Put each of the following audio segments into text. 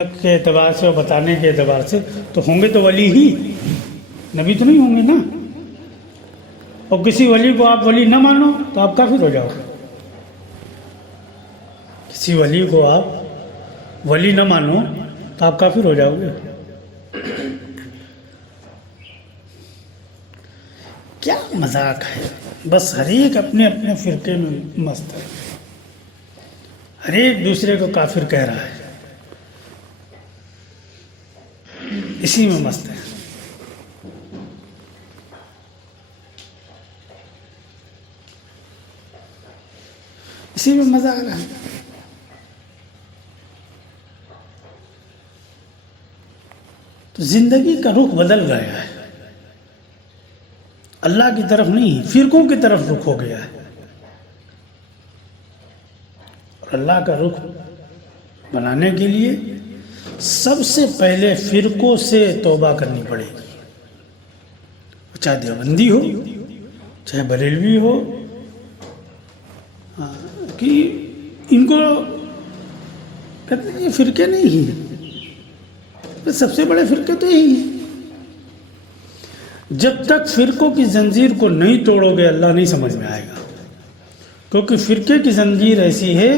کے اعتبار سے اور بتانے کے اعتبار سے تو ہوں گے تو ولی ہی، نبی تو نہیں ہوں گے نا۔ اور کسی ولی کو آپ ولی نہ مانو تو آپ کافر ہو جاؤ گے۔ کسی ولی کو آپ ولی نہ مانو تو آپ کافر ہو جاؤ گے۔ کیا مذاق ہے، بس ہر ایک اپنے اپنے فرقے میں مست ہے، ہر ایک دوسرے کو کافر کہہ رہا ہے، اسی میں مست ہے۔ اسی میں مزہ آ رہا ہے۔ تو زندگی کا رخ بدل گیا ہے، اللہ کی طرف نہیں فرقوں کی طرف رخ ہو گیا ہے، اور اللہ کا رخ بنانے کے لیے سب سے پہلے فرقوں سے توبہ کرنی پڑے گی، چاہے دیوبندی ہو چاہے بریلوی ہو، کہ ان کو کہتے ہیں یہ فرقے نہیں ہیں، سب سے بڑے فرقے تو یہی ہیں۔ جب تک فرقوں کی زنجیر کو نہیں توڑو گے اللہ نہیں سمجھ میں آئے گا، کیونکہ فرقے کی زنجیر ایسی ہے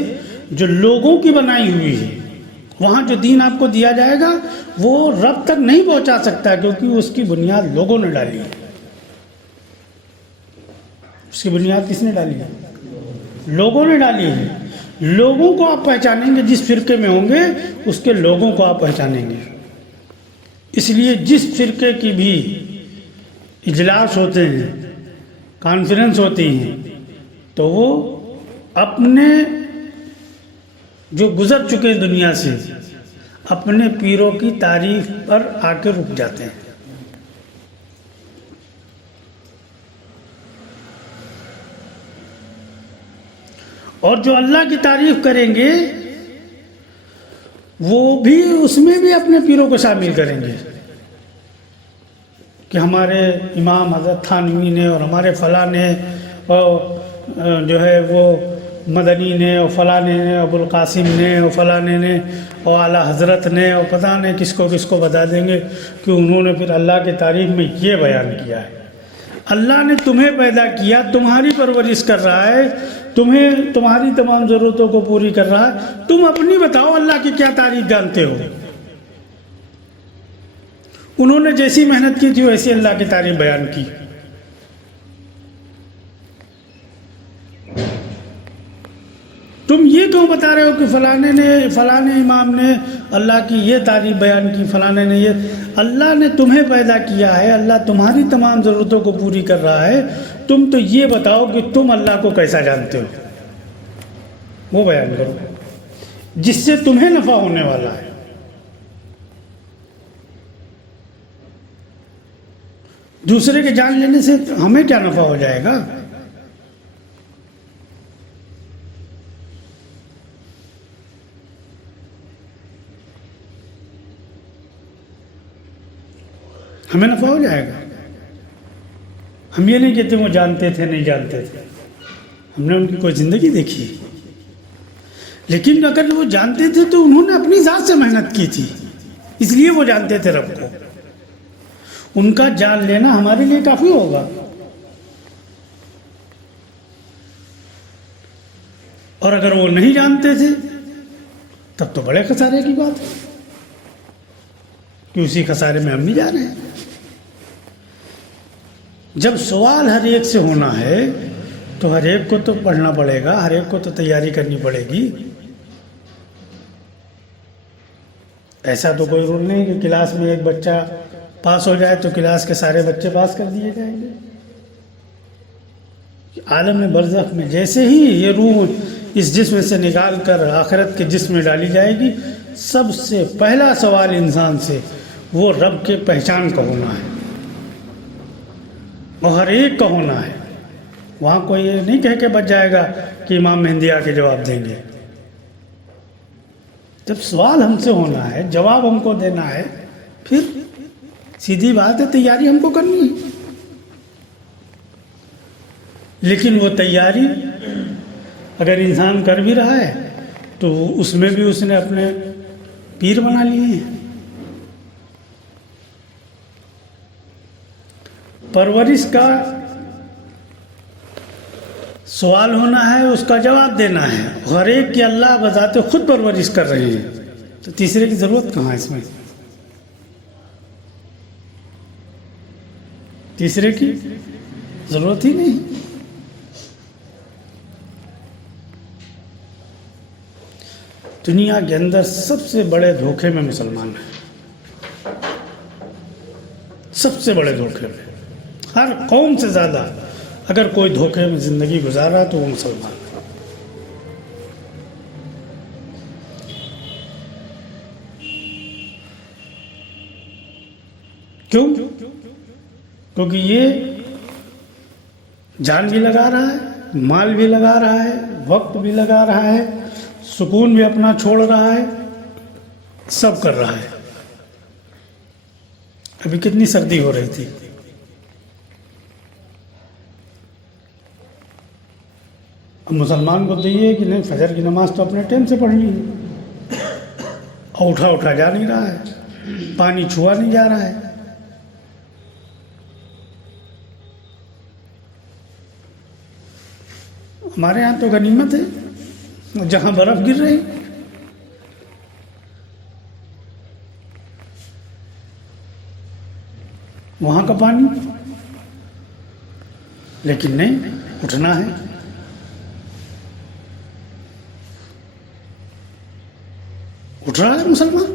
جو لوگوں کی بنائی ہوئی ہے، وہاں جو دین آپ کو دیا جائے گا وہ رب تک نہیں پہنچا سکتا، کیونکہ اس کی بنیاد لوگوں نے ڈالی ہے۔ اس کی بنیاد کس نے ڈالی ہے؟ لوگوں نے ڈالی ہے۔ لوگوں کو آپ پہچانیں گے، جس فرقے میں ہوں گے اس کے لوگوں کو آپ پہچانیں گے۔ اس لیے جس فرقے کی بھی اجلاس ہوتے ہیں، کانفرنس ہوتی ہیں، تو وہ اپنے جو گزر چکے دنیا سے اپنے پیروں کی تعریف پر آ کے رک جاتے ہیں۔ اور جو اللہ کی تعریف کریں گے وہ بھی اس میں بھی اپنے پیروں کو شامل کریں گے، کہ ہمارے امام حضرت تھانوی نے اور ہمارے فلاں نے اور جو ہے وہ مدنی نے اور فلاں نے ابو القاسم نے اور فلاں نے اور اعلیٰ حضرت نے اور پتہ نہیں کس کو بتا دیں گے کہ انہوں نے پھر اللہ کی تعریف میں یہ بیان کیا ہے۔ اللہ نے تمہیں پیدا کیا، تمہاری پرورش کر رہا ہے، تمہیں تمہاری تمام ضرورتوں کو پوری کر رہا ہے، تم اپنی بتاؤ اللہ کی کیا تعریف جانتے ہو؟ انہوں نے جیسی محنت کی تھی ویسی اللہ کی تعریف بیان کی۔ تم یہ کیوں بتا رہے ہو کہ فلاں امام نے اللہ کی یہ تعریف بیان کی، فلاں نے یہ؟ اللہ نے تمہیں پیدا کیا ہے، اللہ تمہاری تمام ضرورتوں کو پوری کر رہا ہے، تم تو یہ بتاؤ کہ تم اللہ کو کیسا جانتے ہو، وہ بیان کرو جس سے تمہیں نفع ہونے والا ہے۔ دوسرے کے جان لینے سے ہمیں کیا نفع ہو جائے گا؟ ہمیں نفع ہو جائے گا۔ ہم یہ نہیں کہتے وہ جانتے تھے نہیں جانتے تھے، ہم نے ان کی کوئی زندگی دیکھی، لیکن اگر وہ جانتے تھے تو انہوں نے اپنی ذات سے محنت کی تھی، اس لیے وہ جانتے تھے رب کو۔ ان کا جان لینا ہمارے لیے کافی ہوگا۔ اور اگر وہ نہیں جانتے تھے تب تو بڑے خسارے کی بات ہے، کہ اسی خسارے میں ہم بھی جا رہے ہیں۔ جب سوال ہر ایک سے ہونا ہے تو ہر ایک کو تو پڑھنا پڑے گا، ہر ایک کو تو تیاری کرنی پڑے گی۔ ایسا تو کوئی رول نہیں کہ کلاس میں ایک بچہ پاس ہو جائے تو کلاس کے سارے بچے پاس کر دیے جائیں گے۔ عالم برزخ میں جیسے ہی یہ روح اس جسم سے نکال کر آخرت کے جسم میں ڈالی جائے گی، سب سے پہلا سوال انسان سے وہ رب کے پہچان کا ہونا ہے، اور ہر ایک کا ہونا ہے۔ وہاں کوئی یہ نہیں کہہ کے بچ جائے گا کہ امام مہدی آ کے جواب دیں گے۔ جب سوال ہم سے ہونا ہے، جواب ہم کو دینا ہے، پھر سیدھی بات ہے تیاری ہم کو کرنی ہے۔ لیکن وہ تیاری اگر انسان کر بھی رہا ہے تو اس میں بھی اس نے اپنے پیر بنا لیے ہیں. پرورش کا سوال ہونا ہے، اس کا جواب دینا ہے. ہر ایک کی اللہ بذات خود پرورش کر رہے ہیں، تو تیسرے کی ضرورت کہاں ہے اس میں؟ تیسرے کی ضرورت ہی نہیں. دنیا کے اندر سب سے بڑے دھوکے میں مسلمان ہیں، سب سے بڑے دھوکے میں. ہر قوم سے زیادہ اگر کوئی دھوکے میں زندگی گزارا تو وہ مسلمان ہے. کیوں؟ کیونکہ یہ جان بھی لگا رہا ہے، مال بھی لگا رہا ہے، وقت بھی لگا رہا ہے، سکون بھی اپنا چھوڑ رہا ہے، سب کر رہا ہے. ابھی کتنی سردی ہو رہی تھی، اب مسلمان کو تو یہ ہے کہ نہیں، فجر کی نماز تو اپنے ٹائم سے پڑھ لی، اور اٹھا جا نہیں رہا ہے، پانی چھوا نہیں جا رہا ہے. ہمارے ہاں تو غنیمت ہے، جہاں برف گر رہی وہاں کا پانی، لیکن نہیں، اٹھنا ہے. اٹھ رہا ہے مسلمان،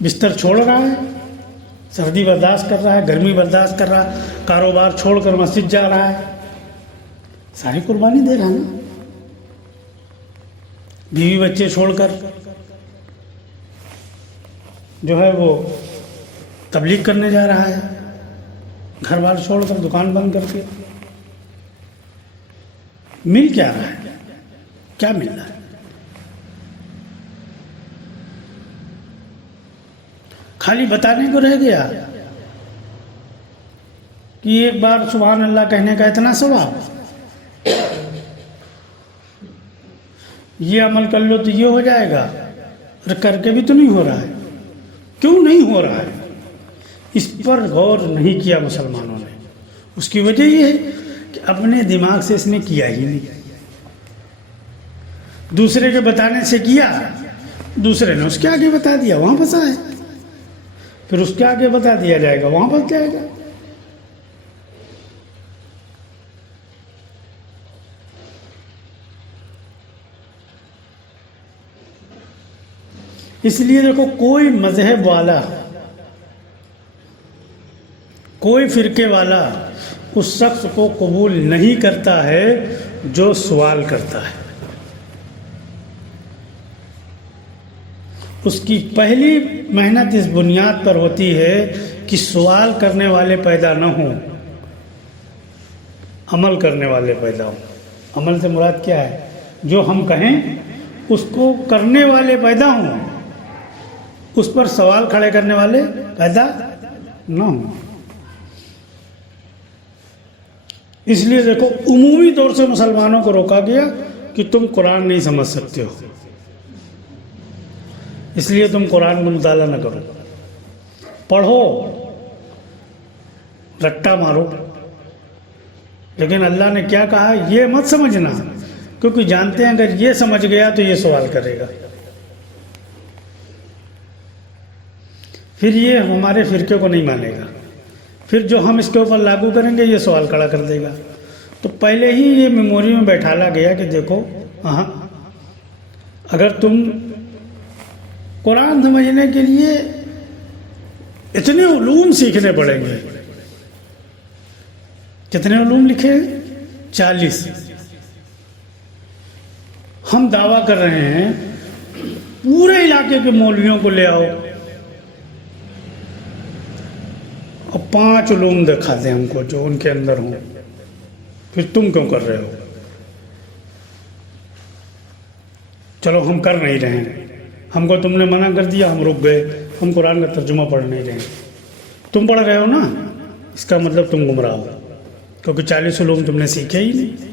بستر چھوڑ رہا ہے، سردی برداشت کر رہا ہے، گرمی برداشت کر رہا ہے، کاروبار چھوڑ کر مسجد جا رہا ہے، ساری قربانی دے رہا ہے نا. بیوی بچے چھوڑ کر جو ہے وہ تبلیغ کرنے جا رہا ہے، گھر بار چھوڑ کر، دکان بند کر کے. مل کیا رہا ہے؟ کیا مل رہا ہے؟ خالی بتانے کو رہ گیا کہ ایک بار سبحان اللہ کہنے کا اتنا ثواب، یہ عمل کر لو تو یہ ہو جائے گا، اور کر کے بھی تو نہیں ہو رہا ہے. کیوں نہیں ہو رہا ہے؟ اس پر غور نہیں کیا مسلمانوں نے. اس کی وجہ یہ ہے کہ اپنے دماغ سے اس نے کیا ہی نہیں. دوسرے کے بتانے سے کیا، دوسرے نے اس کے آگے بتا دیا، وہاں پھنسا ہے. پھر اس کے آگے بتا دیا جائے گا، وہاں پھنس جائے گا. اس لیے دیکھو، کوئی مذہب والا، کوئی فرقے والا اس شخص کو قبول نہیں کرتا ہے جو سوال کرتا ہے. اس کی پہلی محنت اس بنیاد پر ہوتی ہے کہ سوال کرنے والے پیدا نہ ہوں، عمل کرنے والے پیدا ہوں. عمل سے مراد کیا ہے؟ جو ہم کہیں اس کو کرنے والے پیدا ہوں، اس پر سوال کھڑے کرنے والے پیدا نہ ہوں. اس لیے دیکھو، عمومی طور سے مسلمانوں کو روکا گیا کہ تم قرآن نہیں سمجھ سکتے ہو، اس لیے تم قرآن کا مطالعہ نہ کرو، پڑھو، رٹا مارو. لیکن اللہ نے کیا کہا؟ یہ مت سمجھنا، کیونکہ جانتے ہیں اگر یہ سمجھ گیا تو یہ سوال کرے گا، پھر یہ ہمارے فرقے کو نہیں مانے گا، پھر جو ہم اس کے اوپر لاگو کریں گے یہ سوال کھڑا کر دے گا. تو پہلے ہی یہ میموری میں بیٹھالا گیا کہ دیکھو، ہاں، اگر تم قرآن سمجھنے کے لیے اتنے علوم سیکھنے پڑیں گے. کتنے علوم لکھے ہیں؟ 40. ہم دعویٰ کر رہے ہیں پورے علاقے کے مولویوں کو لے آؤ اور 5 علوم دکھا دیں ہم کو جو ان کے اندر ہوں، پھر تم کیوں کر رہے ہو؟ چلو ہم کر نہیں رہے ہیں، ہم کو تم نے منع کر دیا، ہم رک گئے، ہم قرآن کا ترجمہ پڑھ نہیں رہے. تم پڑھ رہے ہو نا، اس کا مطلب تم گمراہ ہو، کیونکہ 40 علوم تم نے سیکھے ہی نہیں.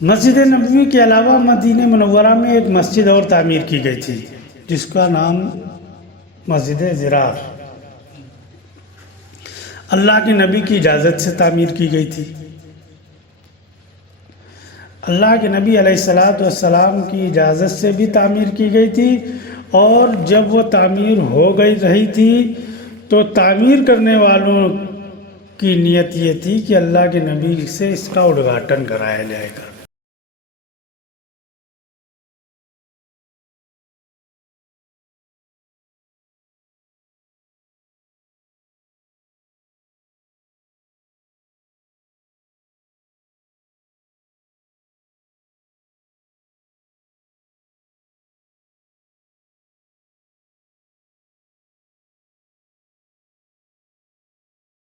مسجد نبوی کے علاوہ مدینہ منورہ میں ایک مسجد اور تعمیر کی گئی تھی جس کا نام مسجد ضرار اللہ کے نبی کی اجازت سے تعمیر کی گئی تھی۔ اللہ کے نبی علیہ السلام کی اجازت سے بھی تعمیر کی گئی تھی، اور جب وہ تعمیر ہو رہی تھی تو تعمیر کرنے والوں کی نیت یہ تھی کہ اللہ کے نبی سے اس کا ادھاٹن کرایا جائے گا۔